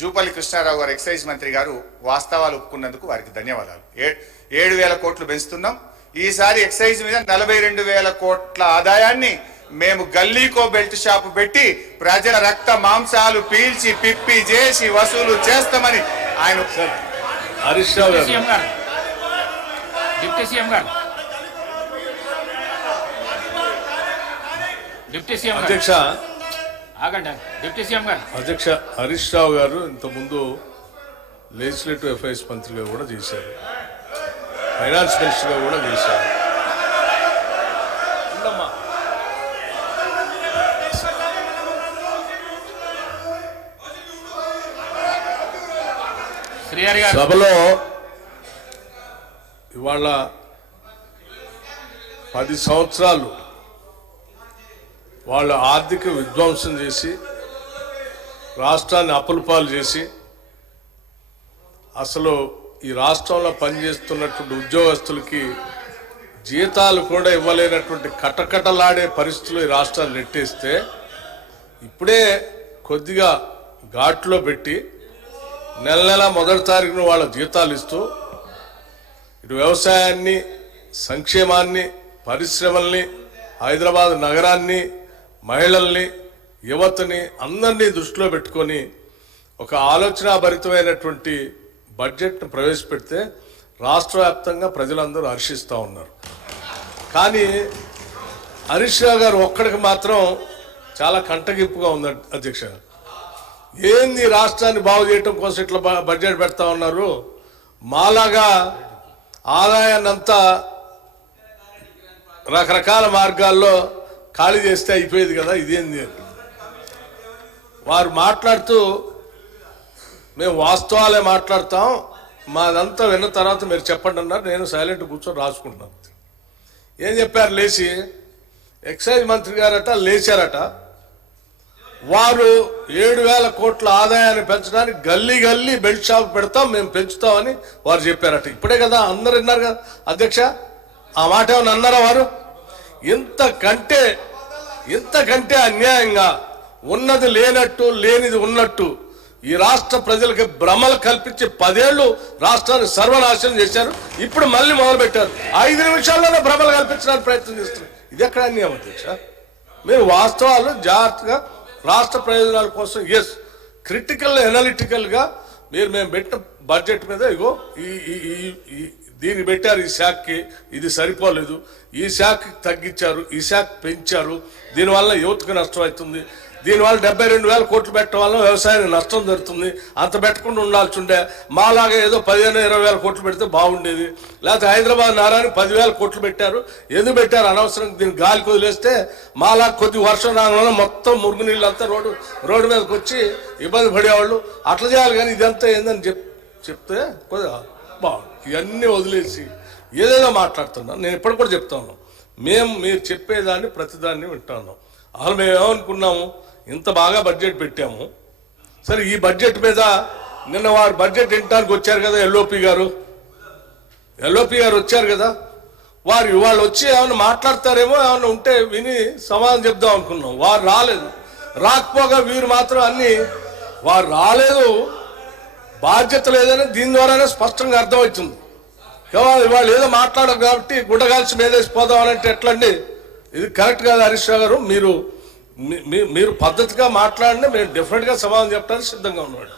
జూపల్లి కృష్ణారావు గారు ఎక్సైజ్ మంత్రి గారు వాస్తవాలు ఒప్పుకున్నందుకు వారికి ధన్యవాదాలు. 7,000 కోట్లు పెంచుతున్నాం. ఈసారి ఎక్సైజ్ మీద 42,000 కోట్ల ఆదాయాన్ని మేము గల్లీకో బెల్ట్ షాపు పెట్టి ప్రజల రక్త మాంసాలు పీల్చి పిప్పి చేసి వసూలు చేస్తామని ఆయన హరీష్ రావు గారు అధ్యక్ష అధ్యక్ష హరీష్ రావు గారు ఇంతకుముందు లెజిస్లేటివ్ అఫైర్స్ మంత్రిగా కూడా చేశారు, ఫైనాన్స్ మినిస్టర్గా కూడా చేశారు. సభలో ఇవాళ 10 సంవత్సరాలు వాళ్ళ ఆర్థిక విధ్వంసం చేసి రాష్ట్రాన్ని అప్పులపాలు చేసి అసలు ఈ రాష్ట్రంలో పనిచేస్తున్నటువంటి ఉద్యోగస్తులకి జీతాలు కూడా ఇవ్వలేనటువంటి కటకటలాడే పరిస్థితులు ఈ రాష్ట్రాన్ని నెట్టేస్తే ఇప్పుడే కొద్దిగా ఘాట్లో పెట్టి నెల నెల మొదటి తారీఖున వాళ్ళ జీతాలు ఇస్తూ ఇటు వ్యవసాయాన్ని, సంక్షేమాన్ని, పరిశ్రమల్ని, హైదరాబాద్ నగరాన్ని, మహిళల్ని, యువతని అందరినీ దృష్టిలో పెట్టుకొని ఒక ఆలోచనాభరితమైనటువంటి బడ్జెట్ను ప్రవేశపెడితే రాష్ట్ర వ్యాప్తంగా ప్రజలందరూ హర్షిస్తూ ఉన్నారు. కానీ హరీష్ రావు గారు ఒక్కడికి మాత్రం చాలా కంటగింపుగా ఉంది అధ్యక్ష. ఏంది రాష్ట్రాన్ని బాగు చేయటం కోసం ఇట్లా బడ్జెట్ పెడతా ఉన్నారు, మాలాగా ఆదాయాన్ని అంతా రకరకాల మార్గాల్లో ఖాళీ చేస్తే అయిపోయేది కదా, ఇదేంది వారు మాట్లాడుతూ మేము వాస్తవాలే మాట్లాడతాం, మాదంతా విన్న తర్వాత మీరు చెప్పండి అన్నారు. నేను సైలెంట్ కూర్చొని రాసుకుంటున్నాను. ఏం చెప్పారు? లేచి ఎక్సైజ్ మంత్రి గారట లేచారట, వారు 7,000 కోట్ల ఆదాయాన్ని పెంచడానికి గల్లీ గల్లీ బెల్ట్ షాప్ పెడతాం, మేము పెంచుతామని వారు చెప్పారట. ఇప్పుడే కదా అందరు విన్నారు కదా అధ్యక్ష, ఆ మాట ఏమన్నా అన్నారా వారు? ఇంతకంటే అన్యాయంగా ఉన్నది లేనట్టు లేనిది ఉన్నట్టు ఈ రాష్ట్ర ప్రజలకి భ్రమలు కల్పించి 10 ఏళ్ళు రాష్ట్రాన్ని సర్వనాశనం చేశారు. ఇప్పుడు మళ్ళీ మొదలుపెట్టారు, 5 నిమిషాల్లోనే భ్రమలు కల్పించడానికి ప్రయత్నం చేస్తున్నారు. ఇది ఎక్కడ అన్యాయం అధ్యక్ష? మీరు వాస్తవాలు జాగ్రత్తగా రాష్ట్ర ప్రయోజనాల కోసం క్రిటికల్ ఎనాలిటికల్గా మేము పెట్టిన బడ్జెట్ మీద ఇగో దీన్ని పెట్టారు, ఈ శాఖకి ఇది సరిపోలేదు, ఈ శాఖకి తగ్గించారు, ఈ శాఖ పెంచారు, దీనివల్ల యువతకు నష్టం అవుతుంది, దీనివల్ల 72,000 కోట్లు పెట్టడం వల్ల వ్యవసాయానికి నష్టం జరుగుతుంది, అంత పెట్టకుండా ఉండాల్సి ఉండే, మాలాగా ఏదో 15,000-20,000 కోట్లు పెడితే బాగుండేది, లేకపోతే హైదరాబాద్ నగరానికి 10,000 కోట్లు పెట్టారు, ఎందుకు పెట్టారు అనవసరం, దీన్ని గాలికి వదిలేస్తే మాలాగా కొద్ది వర్షం రావడం వల్ల మొత్తం మురుగునీళ్ళు అంతా రోడ్డు మీదకి వచ్చి ఇబ్బంది పడేవాళ్ళు, అట్లా చేయాలి. కానీ ఇదంతా ఏందని చెప్తే కొద్దిగా బాగుంది. ఇవన్నీ వదిలేసి ఏదేదో మాట్లాడుతున్నాను. నేను ఇప్పటికి కూడా చెప్తాను, మీరు చెప్పేదాన్ని ప్రతిదాన్ని వింటాను. అసలు మేము ఏమనుకున్నాము, ఇంత బాగా బడ్జెట్ పెట్టాము, సరే ఈ బడ్జెట్ మీద నిన్న వారు బడ్జెట్ వినటానికి వచ్చారు కదా, ఎల్ఓపి గారు వచ్చారు కదా, వారు ఇవాళ వచ్చి ఏమైనా మాట్లాడతారేమో, ఏమైనా ఉంటే విని సమాధానం చెప్దాం అనుకున్నాం. వారు రాలేదు. రాకపోగా వీరు మాత్రం అన్ని వారు రాలేదు, బాధ్యత లేదని దీని ద్వారానే స్పష్టంగా అర్థమవుతుంది. ఇవాళ ఏదో మాట్లాడరు కాబట్టి గుడ్డగాల్చి మీదేసిపోదాం అంటే ఎట్లండి? ఇది కరెక్ట్ కాదు హరీష్ రావు గారు. మీరు పద్ధతిగా మాట్లాడినా మేము డెఫినెట్గా సమాధానం చెప్పడానికి సిద్ధంగా ఉన్నాడు.